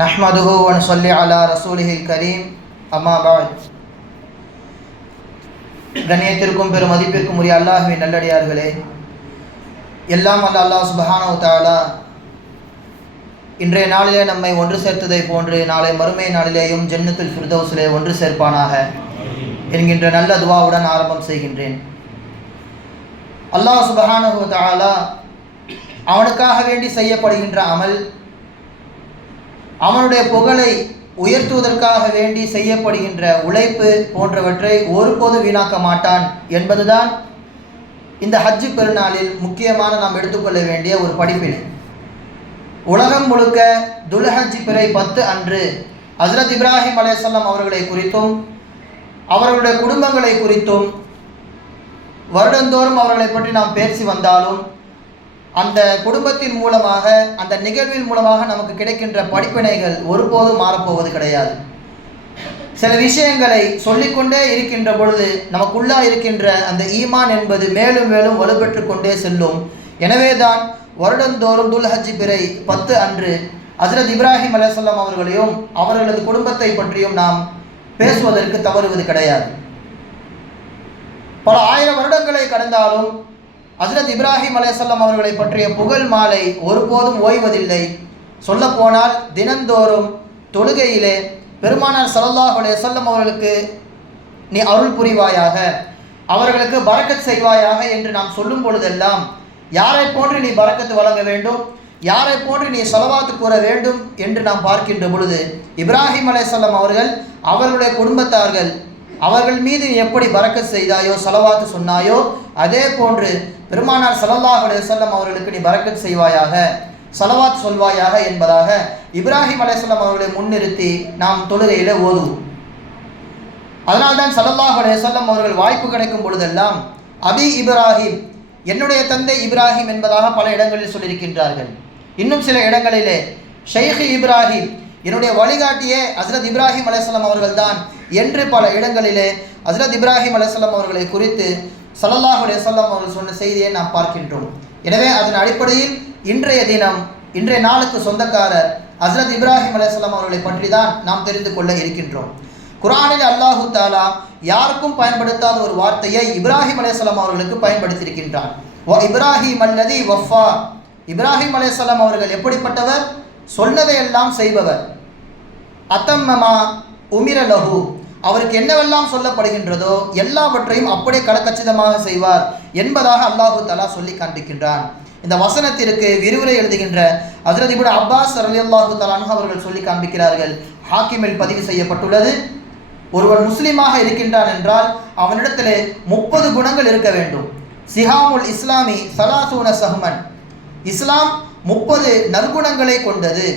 நஹ்மதுஹு வ நுஸல்லி அலா ரசூலிஹில் கரீம். அம்மா பஅத். கண்ணியத்திற்கும் பெரும் மதிப்பிற்கும் உரிய அல்லாஹ்வின் நல்லடியார்களே, எல்லாம் வல்ல அல்லாஹ் சுப்ஹானஹு வ தஆலா இன்றைய நாளிலே நம்மை ஒன்று சேர்த்ததை போன்று நாளை மறுமை நாளிலேயும் ஜன்னத்துல் ஃபிர்தௌஸிலே ஒன்று சேர்ப்பானாக என்கின்ற நல்ல துஆவுடன் ஆரம்பம் செய்கின்றேன். அல்லாஹ் சுப்ஹானஹு வ தஆலா அவனுக்காக வேண்டி செய்யப்படுகின்ற அமல், அவனுடைய புகழை உயர்த்துவதற்காக வேண்டி செய்யப்படுகின்ற உழைப்பு போன்றவற்றை ஒருபோது வீணாக்க மாட்டான் என்பதுதான் இந்த ஹஜ்ஜு பெருநாளில் முக்கியமான நாம் எடுத்துக்கொள்ள வேண்டிய ஒரு படிப்பினை. உலகம் முழுக்க துல்ஹஜ் பிறை 10 அன்று ஹஜ்ரத் இப்ராஹிம் அலைஹிஸ்ஸலாம் அவர்களை குறித்தும் அவர்களுடைய குடும்பங்களை குறித்தும் வருடந்தோறும் அவர்களை பற்றி நாம் பேசி வந்தாலும் அந்த குடும்பத்தின் மூலமாக, அந்த நிகழ்வின் மூலமாக நமக்கு கிடைக்கின்ற படிப்பினைகள் ஒருபோதும் மாறப்போவது கிடையாது. சில விஷயங்களை சொல்லிக்கொண்டே இருக்கின்ற பொழுது நமக்குள்ளா இருக்கின்ற அந்த ஈமான் என்பது மேலும் மேலும் வலுப்பெற்று கொண்டே செல்லும். எனவே தான் வருடந்தோறும் துல்ஹஜ் பிறை 10 அன்று ஹஜ்ரத் இப்ராஹிம் அலைஹிஸ்ஸலாம் அவர்களையும் அவர்களது குடும்பத்தை பற்றியும் நாம் பேசுவதற்கு தவறுவது கிடையாது. பல ஆயிரம் வருடங்களை கடந்தாலும் ஹஜ்ரத் இப்ராஹிம் அலைஹிஸ்ஸலாம் அவர்களை பற்றிய புகழ் மாலை ஒருபோதும் ஓய்வதில்லை. சொல்லப்போனால் தினந்தோறும் தொழுகையிலே பெருமானார் ஸல்லல்லாஹு அலைஹி வஸல்லம் அவர்களுக்கு நீ அருள் புரிவாயாக, அவர்களுக்கு பரக்கத் செய்வாயாக என்று நாம் சொல்லும் பொழுதெல்லாம் யாரை போன்று நீ பரக்கத்து வழங்க வேண்டும், யாரை போன்று நீ ஸலவாத்து கூற வேண்டும் என்று நாம் பார்க்கின்ற பொழுது இப்ராஹிம் அலைஹிஸ்ஸலாம் அவர்கள், அவர்களுடைய குடும்பத்தார்கள், அவர்கள் மீது எப்படி பரக்கத் செய்தாயோ, ஸலவாத்து சொன்னாயோ, அதே போன்று பெருமானார் ஸல்லல்லாஹு அலைஹி வஸல்லம் அவர்களுக்கு நீ பரக்கத் செய்வாயாக, ஸலவாத் சொல்வாயாக என்பதாக இப்ராஹிம் அலைஹிஸ்ஸலாம் அவர்களை முன்னிறுத்தி நாம் தொழுகையிலே ஓதுவோம். அதனால்தான் ஸல்லல்லாஹு அலைஹி வஸல்லம் அவர்கள் வாய்ப்பு கிடைக்கும் பொழுதெல்லாம் அபி இப்ராஹிம், என்னுடைய தந்தை இப்ராஹிம் என்பதாக பல இடங்களில் சொல்லியிருக்கின்றார்கள். இன்னும் சில இடங்களிலே ஷைഖ் இப்ராஹிம், என்னுடைய வழிகாட்டியே ஹஜ்ரத் இப்ராஹிம் அலைஹிஸ்ஸலாம் அவர்கள்தான் என்று பல இடங்களிலே ஹஜ்ரத் இப்ராஹிம் அலைஹிஸ்ஸலாம் அவர்களை குறித்து ஸல்லல்லாஹு அலைஹி வஸல்லம் அவர்கள் சொன்ன செய்தியை நாம் பார்க்கின்றோம். எனவே அதன் அடிப்படையில் இன்றைய தினம், இன்றைய நாளுக்கு சொந்தக்காரர் ஹஜ்ரத் இப்ராஹிம் அலைஹிஸ்ஸலாம் அவர்களை பற்றி தான் நாம் தெரிந்து கொள்ள இருக்கின்றோம். குர்ஆனில் அல்லாஹு தஆலா யாருக்கும் பயன்படுத்தாத ஒரு வார்த்தையை இப்ராஹிம் அலைஹிஸ்ஸலாம் அவர்களுக்கு பயன்படுத்தியிருக்கின்றான். வ இப்ராஹிம் அல்லதி வஃபா. இப்ராஹிம் அலைஹிஸ்ஸலாம் அவர்கள் எப்படிப்பட்டவர்? சொன்னதையெல்லாம் செய்பவர். அத்தம்மமா உமிர லஹு, அவருக்கு என்னவெல்லாம் சொல்லப்படுகின்றதோ எல்லாவற்றையும் அப்படியே கலக்கச்சிதமாக செய்வார் என்பதாக அல்லாஹு தஆலா சொல்லி காண்பிக்கின்றான். இந்த வசனத்திற்கு விரிவுரை எழுதுகின்ற ஹஜ்ரத் இப்னு அப்பாஸ் ரலியல்லாஹு தஆலா அன்ஹு அவர்கள் சொல்லி காண்பிக்கிறார்கள். ஹாக்கிமில் பதிவு செய்யப்பட்டுள்ளது, ஒருவன் முஸ்லீமாக இருக்கின்றான் என்றால் அவனிடத்திலே 30 குணங்கள் இருக்க வேண்டும். சிஹாமுல் இஸ்லாமி ஸலாஸூன ஸஹ்மன், இஸ்லாம் 30 நற்குணங்களை கொண்டது,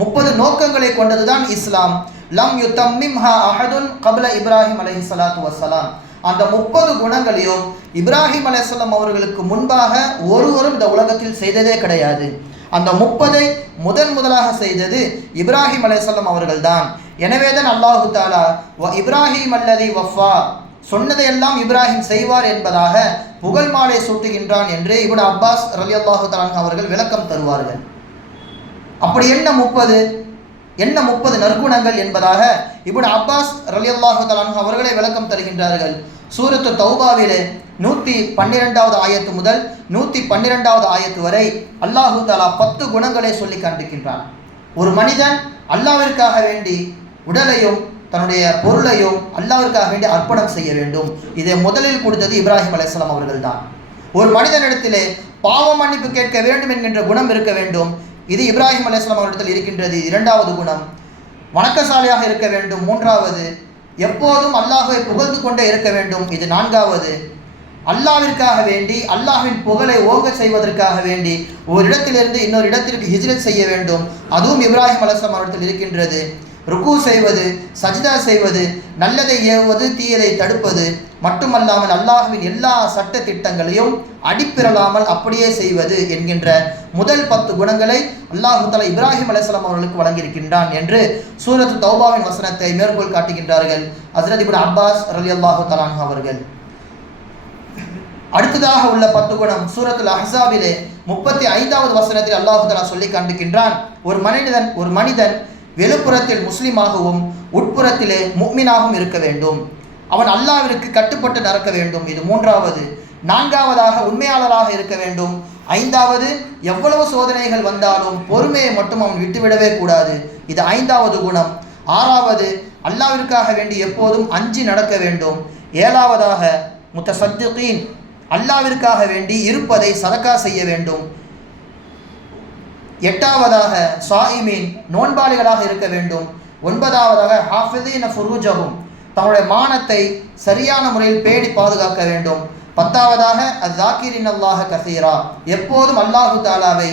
30 நோக்கங்களை கொண்டதுதான் இஸ்லாம். லம் யுத்தம்மிம்ஹா அஹதுன் கப்ல இப்ராஹிம் அலைஹிஸ்ஸலாத்து வஸ்ஸலாம். அந்த 30 குணங்களையும் இப்ராஹிம் அலைஹிஸ்ஸலாம் அவர்களுக்கு முன்பாக ஒருவரும் இந்த உலகத்தில் செய்ததே கிடையாது. அந்த 30ஐ முதலாக செய்தது இப்ராஹிம் அலைஹிஸ்ஸலாம் அவர்கள்தான். எனவே தான் அல்லாஹு தஆலா வ இப்ராஹிம் அல்லதி வஃபா, சொன்னதையெல்லாம் இப்ராஹிம் செய்வார் என்பதாக புகழ் மாலை சூட்டுகின்றான் என்று இப்னு அப்பாஸ் ரலியல்லாஹு தஆலா அவர்கள் விளக்கம் தருவார்கள். அப்படி என்ன 30 நற்குணங்கள் என்பதாக இப்னு அப்பாஸ் ரலியல்லாஹு தஆலா அவர்களே விளக்கம் தருகின்றார்கள். சூரத்து தௌபாவிலே 112வது ஆயத்து முதல் 112வது ஆயத்து வரை அல்லாஹு தஆலா 10 குணங்களை சொல்லி காண்பிக்கின்றான். ஒரு மனிதன் அல்லாஹ்விற்காக வேண்டி உடலையும் தன்னுடைய பொருளையும் அல்லாஹ்விற்காக வேண்டி அர்ப்பணம் செய்ய வேண்டும். இதை முதலில் கொடுத்தது இப்ராஹிம் அலைஹிஸ்ஸலாம் அவர்கள் தான். ஒரு மனிதனிடத்திலே பாவ மன்னிப்பு கேட்க வேண்டும் என்கின்ற குணம் இருக்க வேண்டும். இது இப்ராஹிம் அலைஹிஸ்ஸலாம் அவர்களிடத்தில் இருக்கின்றது. 2வது குணம் வணக்கசாலியாக இருக்க வேண்டும். 3வது எப்போதும் அல்லாஹ்வை புகழ்ந்து கொண்டே இருக்க வேண்டும். இது 4வது அல்லாஹ்விற்காக வேண்டி, அல்லாஹ்வின் புகழை ஓங்க செய்வதற்காக வேண்டி ஒரு இடத்திலிருந்து இன்னொரு இடத்திற்கு ஹிஜ்ரத் செய்ய வேண்டும். அதுவும் இப்ராஹிம் அலைஹிஸ்ஸலாம் அவர்களிடத்தில் இருக்கின்றது. ருக்கு செய்வது, சஜ்தா செய்வது, நல்லதை ஏவுவது, தீயதை தடுப்பது மட்டுமல்லாமல் அல்லாஹ்வின் எல்லா சட்ட திட்டங்களையும் அடிப்பிரலாமல் அப்படியே செய்வது என்கின்ற முதல் 10 குணங்களை அல்லாஹு தஆலா இப்ராஹிம் அலைஹிஸ்ஸலாம் அவர்களுக்கு வழங்கியிருக்கின்றான் என்று சூரத்து தௌபாவின் வசனத்தை மேற்கோள் காட்டுகின்றார்கள் ஹஜ்ரத் இப்னு அப்பாஸ் ரலியல்லாஹு தஆலா அன்ஹு அவர்கள். அடுத்ததாக உள்ள 10 குணம் சூரத்துல் அஹ்ஸாபிலே 35வது வசனத்தில் அல்லாஹ் தஆலா சொல்லி காண்பிக்கின்றான். ஒரு மனிதன் வெளிப்புறத்தில் முஸ்லிமாகவும் உட்புறத்திலே முஃமினாகவும் இருக்க வேண்டும். அவன் அல்லாஹ்விற்கு கட்டுப்பட்டு நடக்க வேண்டும். இது 3வது. 4வதாக உண்மையாளராக இருக்க வேண்டும். 5வது எவ்வளவு சோதனைகள் வந்தாலும் பொறுமையை மட்டும் அவன் விட்டுவிடவே கூடாது. இது 5வது குணம். 6வது அல்லாஹ்விற்காக வேண்டி எப்போதும் அஞ்சி நடக்க வேண்டும். 7வதாக முத்தசத்திகீன், அல்லாஹ்விற்காக வேண்டி இருப்பதை சதக்கா செய்ய வேண்டும். 8வதாக சாயிமீன், நோன்பாளிகளாக இருக்க வேண்டும். 9வதாக ஹாஃபிதீன ஃபுரூஜஹும், தங்களுடைய மானத்தை சரியான முறையில் பேணி பாதுகாக்க வேண்டும். 10வதாக அஸ்ஸாகிரின் அல்லாஹ கஸீரா, எப்போதும் அல்லாஹு தாலாவை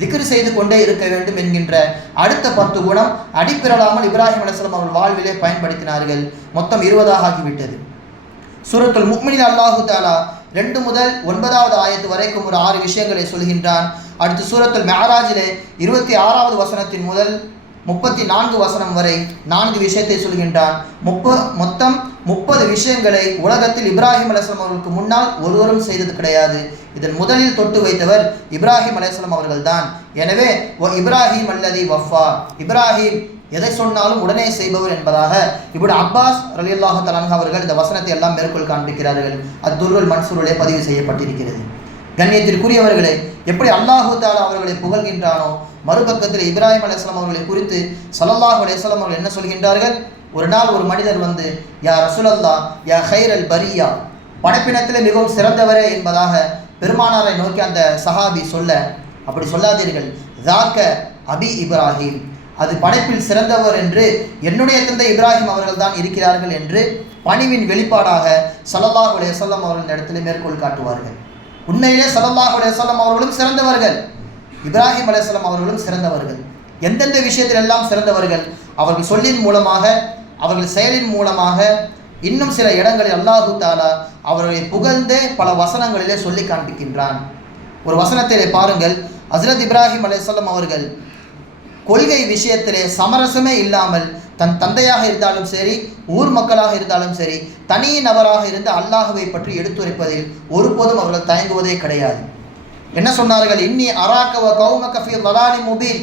திக்ர் செய்து கொண்டே இருக்க வேண்டும் என்கின்ற அடுத்த 10 குணம் அடிப்பிரலாமல் இப்ராஹிம் அலைஹிஸ்ஸலாம் அவர்கள் வாழ்விலே பயன்படுத்தினார்கள். மொத்தம் 20 ஆகிவிட்டது. சூரத்துல் முஃமினில் அல்லாஹு தாலா 2 முதல் 9வது ஆயத்து வரைக்கும் ஒரு 6 விஷயங்களை சொல்கின்றான். அடுத்து சூரத்துல் மெஹராஜிலே 26வது வசனத்தின் முதல் 34 வசனம் வரை 4 விஷயத்தை சொல்கின்றான். மொத்தம் 30 விஷயங்களை உலகத்தில் இப்ராஹிம் அலைஹிஸ்ஸலாம் அவர்களுக்கு முன்னால் ஒருவரும் செய்தது கிடையாது. இதன் முதலில் தொட்டு வைத்தவர் இப்ராஹிம் அலைஹிஸ்ஸலாம் அவர்கள் தான். எனவே இப்ராஹிம் அல்லதி வஃபா, இப்ராஹிம் எதை சொன்னாலும் உடனே செய்பவர் என்பதாக இப்னு அப்பாஸ் ரலியல்லாஹு தஆலா அன்ஹு அவர்கள் இந்த வசனத்தை எல்லாம் மேற்கோள் காண்பிக்கிறார்கள். அத்துர்ருல் மன்சூரிலே பதிவு செய்யப்பட்டிருக்கிறது. கண்ணியத்திற்குரியவர்களே, எப்படி அல்லாஹு தாலா அவர்களை புகழ்கின்றானோ, மறுபக்கத்தில் இப்ராஹிம் அலைஹிஸ்ஸலாம் அவர்களை குறித்து ஸல்லல்லாஹு அலைஹி வஸல்லம் அவர்கள் என்ன சொல்கின்றார்கள்? ஒரு நாள் ஒரு மனிதர் வந்து, யா ரசூலல்லாஹ், யா கைரல் பரியா, படைப்பினத்திலே மிகவும் சிறந்தவரே என்பதாக பெருமானாரை நோக்கி அந்த சஹாபி சொல்ல, அப்படி சொல்லாதீர்கள், ஸாக்க அபி இப்ராஹிம், அது படைப்பில் சிறந்தவர் என்று என்னுடைய தந்தை இப்ராஹிம் அவர்கள் தான் இருக்கிறார்கள் என்று பணிவின் வெளிப்பாடாக ஸல்லல்லாஹு அலைஹி வஸல்லம் அவர்களின் இடத்திலே மேற்கோள் காட்டுவார்கள். உண்மையிலே ஸல்லல்லாஹு அலைஹி வஸல்லம் அவர்களும் சிறந்தவர்கள், இப்ராஹிம் அலைஹிஸ்ஸலாம் அவர்களும் சிறந்தவர்கள். எந்தெந்த விஷயத்தில் எல்லாம் சிறந்தவர்கள்? அவர்கள் சொல்லின் மூலமாக, அவர்கள் செயலின் மூலமாக, இன்னும் சில இடங்களில் அல்லாஹு தாலா அவர்களை புகழ்ந்தே பல வசனங்களிலே சொல்லி காண்பிக்கின்றான். ஒரு வசனத்திலே பாருங்கள், ஹஸ்ரத் இப்ராஹிம் அலைஹிஸ்ஸலாம் அவர்கள் கொள்கை விஷயத்திலே சமரசமே இல்லாமல் தன் தந்தையாக இருந்தாலும் சரி, ஊர் மக்களாக இருந்தாலும் சரி, தனி நபராக இருந்து அல்லாஹுவை பற்றி எடுத்துரைப்பதில் ஒருபோதும் அவர்கள் தயங்குவதே கிடையாது. என்ன சொன்னார்கள்? இன்னி அராக்க வ கௌமக ஃபீ ضلال முபீன்,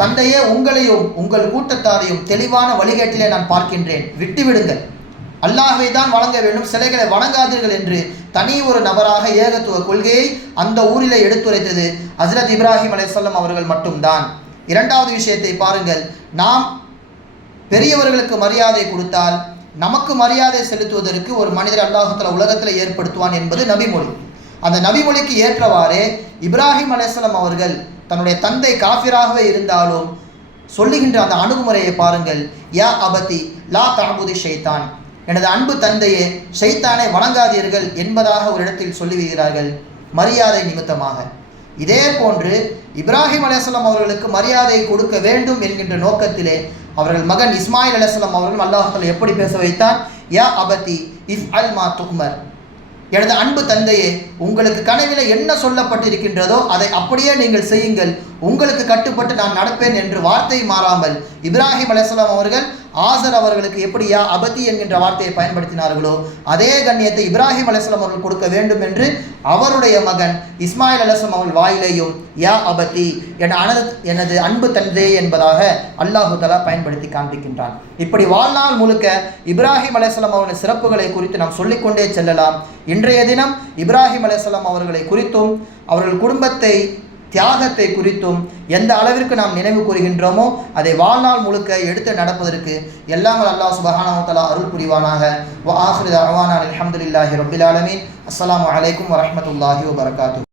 தந்தையே உங்களையும் உங்கள் கூட்டத்தாரையும் தெளிவான வழிகேட்டிலே நான் பார்க்கின்றேன், விட்டுவிடுங்கள், அல்லாஹ்வை தான் வணங்க வேண்டும், சிலைகளை வணங்காதீர்கள் என்று தனி ஒரு நபராக ஏகத்துவ கொள்கையை அந்த ஊரிலே எடுத்துரைத்தது ஹஸ்ரத் இப்ராஹிம் அலைஹிஸ்ஸலாம் அவர்கள் மட்டும்தான். 2வது விஷயத்தை பாருங்கள், நாம் பெரியவர்களுக்கு மரியாதை கொடுத்தால் நமக்கு மரியாதை செலுத்துவதற்கு ஒரு மனிதர் அல்லாஹ் தஆலா உலகத்தில் ஏற்படுத்துவான் என்பது நபிமொழி. அந்த நபிமொழிக்கு ஏற்றவாறே இப்ராஹிம் அலைஹிஸ்ஸலாம் அவர்கள் தன்னுடைய தந்தை காஃபிராகவே இருந்தாலும் சொல்லுகின்ற அந்த அணுகுமுறையை பாருங்கள். யா அபதி லா தஅபுதி ஷைத்தான், எனது அன்பு தந்தையே, ஷைத்தானை வணங்காதீர்கள் என்பதாக ஒரு இடத்தில் சொல்லிவிடுகிறார்கள், மரியாதை நிமித்தமாக. இதே போன்று இப்ராஹிம் அலைஹிஸ்ஸலாம் அவர்களுக்கு மரியாதை கொடுக்க வேண்டும் என்கின்ற நோக்கத்திலே அவர்கள் மகன் இஸ்மாயில் அலைஹிஸ்ஸலாம் அவர்கள் அல்லாஹ் தஆலா எப்படி பேச வைத்தான்? யா அபதி இஃப்அல் மா துக்மர், எனது அன்பு தந்தையே, உங்களுக்கு கனவிலே என்ன சொல்லப்பட்டிருக்கின்றதோ அதை அப்படியே நீங்கள் செய்யுங்கள், உங்களுக்கு கட்டுப்பட்டு நான் நடப்பேன் என்று வார்த்தை மாறாமல் இப்ராஹிம் அலைஹிஸ்ஸலாம் அவர்கள் ஆசர் அவர்களுக்கு எப்படி யா அபதி என்கின்ற வார்த்தையை பயன்படுத்தினார்களோ அதே கண்ணியத்தை இப்ராஹிம் அலைஹிஸ்ஸலாம் அவர்கள் கொடுக்க வேண்டும் என்று அவருடைய மகன் இஸ்மாயில் அலைஹிஸ்ஸலாம் அவர்கள் வாயிலேயும் யா அபதி, எனது அன்பு தந்தை என்பதாக அல்லாஹு தஆலா பயன்படுத்தி காண்பிக்கின்றான். இப்படி வாழ்நாள் முழுக்க இப்ராஹிம் அலைஹிஸ்ஸலாம் அவர்களின் சிறப்புகளை குறித்து நாம் சொல்லிக்கொண்டே செல்லலாம். இன்றைய தினம் இப்ராஹிம் அலைஹிஸ்ஸலாம் அவர்களை குறித்தும் அவர்கள் குடும்பத்தை தியாகத்தை குறித்தும் எந்த அளவிற்கு நாம் நினைவு கூறுகின்றோமோ அதை வாழ்நாள் முழுக்க எடுத்து நடப்பதற்கு எல்லாம் அல்லாஹ் சுப்ஹானஹு வ தஆலா அருள் புரிவானாக. வ ஆகிரு தஅவானா அல்ஹம்துலில்லாஹி ரப்பில் ஆலமீன். அஸ்ஸலாமு அலைக்கும் வரஹ்மத்துல்லாஹி வபரகாத்துஹு.